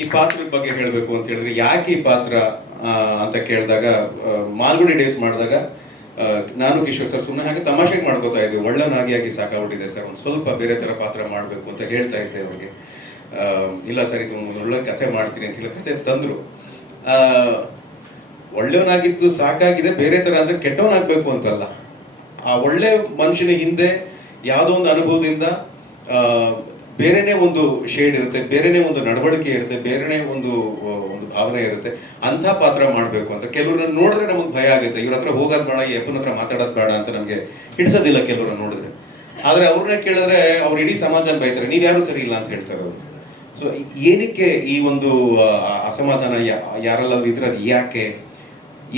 ಈ ಪಾತ್ರದ ಬಗ್ಗೆ ಹೇಳಬೇಕು ಅಂತ ಹೇಳಿದ್ರೆ ಯಾಕೆ ಈ ಪಾತ್ರ ಅಂತ ಕೇಳಿದಾಗ ಮಾಲ್ಗುಡಿ ಡೇಸ್ ಮಾಡಿದಾಗ ನಾನು ಕಿಶೋರ್ ಸರ್ ಸುಮ್ಮನೆ ಹಾಗೆ ತಮಾಷೆಗೆ ಮಾಡ್ಕೋತಾ ಇದ್ವಿ, ಒಳ್ಳೆನಾಗಿ ಆಗಿ ಸಾಕಾಗ್ಬಿಟ್ಟಿದೆ ಸರ್, ಒಂದು ಸ್ವಲ್ಪ ಬೇರೆ ಥರ ಪಾತ್ರ ಮಾಡಬೇಕು ಅಂತ ಹೇಳ್ತಾ ಇದ್ದೆ ಅವ್ರಿಗೆ. ಇಲ್ಲ ಸರ್ ಇದು ಒಳ್ಳೆ ಕಥೆ ಮಾಡ್ತೀನಿ ಅಂತ ಹೇಳಿ ಕಥೆ ತಂದರು. ಒಳ್ಳೆಯವನಾಗಿದ್ದು ಸಾಕಾಗಿದೆ, ಬೇರೆ ಥರ ಅಂದರೆ ಕೆಟ್ಟವನಾಗಬೇಕು ಅಂತಲ್ಲ. ಆ ಒಳ್ಳೆ ಮನುಷ್ಯನ ಹಿಂದೆ ಯಾವುದೋ ಒಂದು ಅನುಭವದಿಂದ ಬೇರೆನೇ ಒಂದು ಶೇಡ್ ಇರುತ್ತೆ, ಬೇರೆನೇ ಒಂದು ನಡವಳಿಕೆ ಇರುತ್ತೆ, ಬೇರೆನೇ ಒಂದು ಭಾವನೆ ಇರುತ್ತೆ. ಅಂಥ ಪಾತ್ರ ಮಾಡಬೇಕು ಅಂತ ಕೆಲವ್ರನ್ನ ನೋಡಿದ್ರೆ ನಮಗೆ ಭಯ ಆಗುತ್ತೆ, ಇವ್ರ ಹತ್ರ ಹೋಗೋದು ಬೇಡ, ಈ ಅಪ್ಪನ ಹತ್ರ ಮಾತಾಡೋದು ಬೇಡ ಅಂತ ನಮಗೆ ಹಿಡಿಸೋದಿಲ್ಲ ಕೆಲವ್ರನ್ನ ನೋಡಿದ್ರೆ. ಆದರೆ ಅವ್ರನ್ನ ಕೇಳಿದ್ರೆ ಅವ್ರು ಇಡೀ ಸಮಾಜನ ಬೈತಾರೆ, ನೀವು ಯಾರು ಸರಿ ಇಲ್ಲ ಅಂತ ಹೇಳ್ತಾರೆ ಅವರು. ಸೊ ಏನಕ್ಕೆ ಈ ಒಂದು ಅಸಮಾಧಾನ ಯಾರೆಲ್ಲ ಇದ್ರೆ ಅದು ಯಾಕೆ,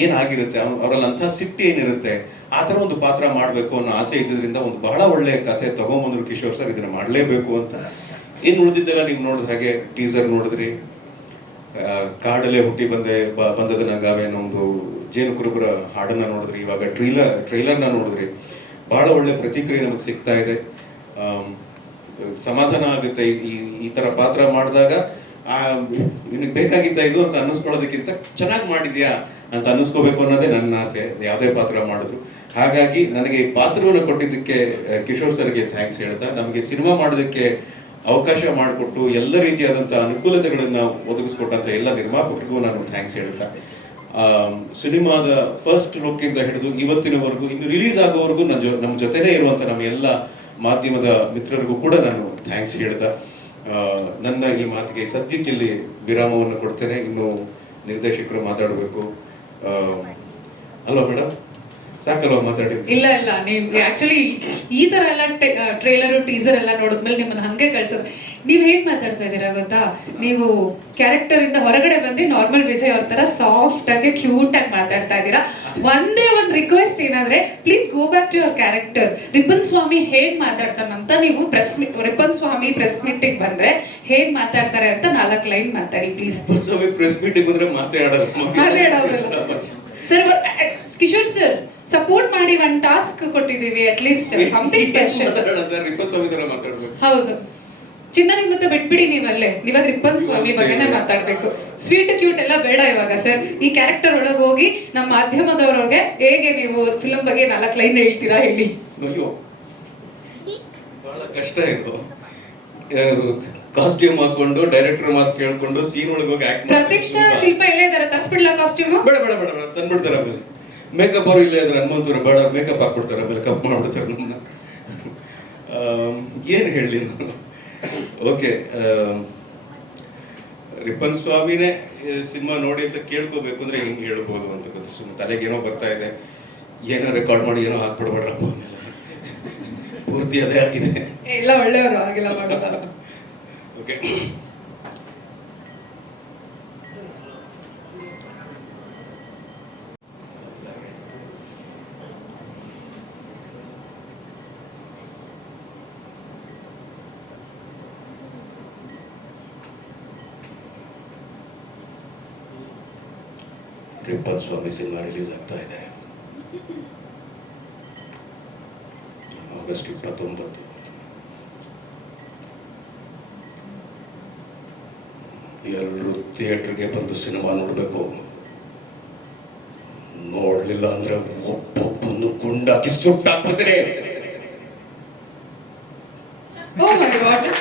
ಏನಾಗಿರುತ್ತೆ, ಅವರಲ್ಲಿ ಅಂಥ ಸಿಟ್ಟು ಏನಿರುತ್ತೆ, ಆ ಥರ ಒಂದು ಪಾತ್ರ ಮಾಡಬೇಕು ಅನ್ನೋ ಆಸೆ ಇದ್ದಿದ್ದರಿಂದ ಒಂದು ಬಹಳ ಒಳ್ಳೆಯ ಕಥೆ ತಗೊಂಬಂದ್ರು ಕಿಶೋರ್ ಸರ್, ಇದನ್ನ ಮಾಡಲೇಬೇಕು ಅಂತ. ಏನು ಉಳಿದಿದ್ದೆಲ್ಲ ನೀವು ನೋಡಿದ ಹಾಗೆ ಟೀಸರ್ ನೋಡಿದ್ರಿ, ಕಾಡಲ್ಲೇ ಹುಟ್ಟಿ ಬಂದದ ನಗಾವೆ ಅನ್ನೋ ಒಂದು ಜೇನು ಕುರುಬರ ಹಾಡನ್ನ ನೋಡಿದ್ರಿ, ಇವಾಗ ಟ್ರೈಲರ್ನ ನೋಡಿದ್ರಿ. ಬಹಳ ಒಳ್ಳೆ ಪ್ರತಿಕ್ರಿಯೆ ನಮಗೆ ಸಿಗ್ತಾ ಇದೆ. ಸಮಾಧಾನ ಆಗುತ್ತೆ ಈ ಥರ ಪಾತ್ರ ಮಾಡಿದಾಗ. ನಿನಗೆ ಬೇಕಾಗಿತ್ತ ಇದು ಅಂತ ಅನ್ನಿಸ್ಕೊಳ್ಳೋದಕ್ಕಿಂತ ಚೆನ್ನಾಗಿ ಮಾಡಿದ್ಯಾ ಅಂತ ಅನ್ನಿಸ್ಕೋಬೇಕು ಅನ್ನೋದೇ ನನ್ನ ಆಸೆ, ಯಾವುದೇ ಪಾತ್ರ ಮಾಡಿದ್ರು. ಹಾಗಾಗಿ ನನಗೆ ಈ ಪಾತ್ರವನ್ನು ಕೊಟ್ಟಿದ್ದಕ್ಕೆ ಕಿಶೋರ್ ಸರ್ಗೆ ಥ್ಯಾಂಕ್ಸ್ ಹೇಳ್ತಾ, ನಮಗೆ ಸಿನಿಮಾ ಮಾಡೋದಕ್ಕೆ ಅವಕಾಶ ಮಾಡಿಕೊಟ್ಟು ಎಲ್ಲ ರೀತಿಯಾದಂಥ ಅನುಕೂಲತೆಗಳನ್ನು ಒದಗಿಸ್ಕೊಟ್ಟಂಥ ಎಲ್ಲ ನಿರ್ಮಾಪಕರಿಗೂ ನಾನು ಥ್ಯಾಂಕ್ಸ್ ಹೇಳ್ತಾ, ಸಿನಿಮಾದ ಫಸ್ಟ್ ಲುಕ್ಕಿಂದ ಹಿಡಿದು ಇವತ್ತಿನವರೆಗೂ ಇನ್ನು ರಿಲೀಸ್ ಆಗೋವರೆಗೂ ನಮ್ಮ ಜೊತೆನೇ ಇರುವಂಥ ನಮ್ಮ ಎಲ್ಲ ಮಾಧ್ಯಮದ ಮಿತ್ರರಿಗೂ ಕೂಡ ನಾನು ಥ್ಯಾಂಕ್ಸ್ ಹೇಳ್ತಾ ನನ್ನ ಈ ಮಾತಿಗೆ ಸದ್ಯಕ್ಕೆ ಇಲ್ಲಿ ವಿರಾಮವನ್ನು ಕೊಡ್ತೇನೆ. ಇನ್ನು ನಿರ್ದೇಶಕರು ಮಾತಾಡಬೇಕು ಅಲ್ವಾ ಮೇಡಮ್? ಸಾಕಲ್ವಾ ಮಾತಾಡಿದ್ದು? ಇಲ್ಲ ನೀವು ಆಕ್ಚುಲಿ ಈ ತರ ಎಲ್ಲ ಟ್ರೇಲರ್ ಟೀಸರ್ ಎಲ್ಲ ನೋಡಿದ್ಮೇಲೆ ನಿಮ್ಮನ್ನ ಹಂಗೆ ಕಳ್ಸೋದು. ನೀವ್ ಹೇಗ್ ಮಾತಾಡ್ತಾ ಇದ್ದೀರಾ ಗೊತ್ತಾ, ನೀವು ಕ್ಯಾರೆಕ್ಟರ್ ಇಂದ ಹೊರಗಡೆ ಬಂದು ನಾರ್ಮಲ್ ವಿಜಯ್ ಅವ್ರ ತರ ಸಾಫ್ಟ್ ಆಗಿ ಕ್ಯೂಟ್ ಆಗಿ ಮಾತಾಡ್ತಾ ಇದ್ದೀರಾ. ಒಂದೇ ಒಂದು ರಿಕ್ವೆಸ್ಟ್ ಏನಂದ್ರೆ please go back to your character. Rippan Swamy ಹೇಗ್ ಮಾತಾಡ್ತಾನಂತ ನೀವು ರಿಪ್ಪನ್ ಸ್ವಾಮಿ ಪ್ರೆಸ್ ಮೀಟಿಂಗ್ ಬಂದ್ರೆ ಹೇಗ್ ಮಾತಾಡ್ತಾರೆ ಅಂತ 4 ಲೈನ್ ಮಾತಾಡಿ ಪ್ಲೀಸ್. ಪ್ರೆಸ್ ಮೀಟಿಂಗ್ ಬಂದ್ರೆ ಮಾತಾಡೋದು ಸರ್. ಕಿಶೋರ್ ಸರ್ ಸಪೋರ್ಟ್ ಮಾಡಿ ಒಂದು ಟಾಸ್ಕ್ ಕೊಟ್ಟಿದ್ದೀವಿ, ಅಟ್ ಲೀಸ್ಟ್ ಸಮಥಿಂಗ್ ಸ್ಪೆಷಲ್. ಹೌದು ಚಿನ್ನ, ನಿಮ್ಮತ್ತ ಬಿಟ್ಬಿಡಿ ನೀವಲ್ಲೇ, ನೀವಾಗ ರಿಪ್ಪನ್ ಸ್ವಾಮಿ ಬಗ್ಗೆನೇ ಮಾತಾಡ್ಬೇಕು. ಸ್ವೀಟ್ ಕ್ಯೂಟ್ ಎಲ್ಲ ಬೇಡ ಇವಾಗ ಸರ್. ಈ ಕ್ಯಾರೆಕ್ಟರ್ ಒಳಗೆ ಹೋಗಿ ನಮ್ಮ ಮಾಧ್ಯಮದವ್ರಿಗೆ ಹೇಗೆ ನೀವು ಫಿಲ್ಮ್ ಬಗ್ಗೆ 4 ಲೈನ್ ಹೇಳ್ತೀರಾ ಹೇಳಿ. ಅಯ್ಯೋ ಬಹಳ ಕಷ್ಟ ಇದು. ಕಾಸ್ಟ್ಯೂಮ್ ಹಾಕೊಂಡು ಡೈರೆಕ್ಟರ್ ಮಾತು ಕೇಳ್ಕೊಂಡು ಸೀನ್ ಒಳಗೆ ಹೋಗಿ ಆಕ್ಟ್ ಮಾಡಿ. ಪ್ರತೀಕ್ಷಾ ಶಿಲ್ಪ ಇಲ್ಲೇ ಇದಾರೆ, ತರಿಸ್ಬಿಡ್ಲಾ ಕಾಸ್ಟ್ಯೂಮ್? ಬೇಡ ತಂದ್ಬಿಡ್ತಾರೆ. ಆಮೇಲೆ ಮೇಕಪ್ ಅವರು ಇಲ್ಲೇ ಇದ್ರೆ ಹನುಮಂತರು ಬೇಡ ಮೇಕಪ್ ಹಾಕ್ಬಿಡ್ತಾರೆ, ಆಮೇಲೆ ಕಪ್ ಮಾಡ್ಬಿಡ್ತಾರೆ ನಮ್ಮನ್ನ. ಏನು ಹೇಳಿ ನಾನು. ಓಕೆ, ರಿಪ್ಪನ್ ಸ್ವಾಮಿನೇ ಸಿನಿಮಾ ನೋಡಿ ಅಂತ ಕೇಳ್ಕೋಬೇಕು ಅಂದ್ರೆ ಹೆಂಗೆ ಹೇಳ್ಬೋದು ಅಂತ ಗೊತ್ತು. ಸುಮ್ಮನೆ ತಲೆಗೆ ಏನೋ ಬರ್ತಾ ಇದೆ, ಏನೋ ರೆಕಾರ್ಡ್ ಮಾಡಿ ಏನೋ ಹಾಕ್ಬಿಡ್ಬೇಡ್ರಪ್ಪ, ಪೂರ್ತಿ ಅದೇ ಆಗಿದೆ. ಎಲ್ಲ ಒಳ್ಳೆಯವರು ಆಗಿಲ್ಲ ಮಾಡೋದು. ಓಕೆ, ರಿಪ್ಪನ್ ಸ್ವಾಮಿ ಸಿನಿಮಾ ರಿಲೀಸ್ ಆಗ್ತಾ ಇದೆ ಆಗಸ್ಟ್ 29. ಎಲ್ಲರೂ ಥಿಯೇಟರ್ಗೆ ಬಂದು ಸಿನಿಮಾ ನೋಡಬೇಕು. ನೋಡ್ಲಿಲ್ಲ ಅಂದ್ರೆ ಒಬ್ಬೊಬ್ಬನ್ನು ಗುಂಡಾಕಿ ಸುಟ್ಟಾಕ್ಬಿಡ್ತೀನಿ. ಓ ಮೈ ಗಾಡ್.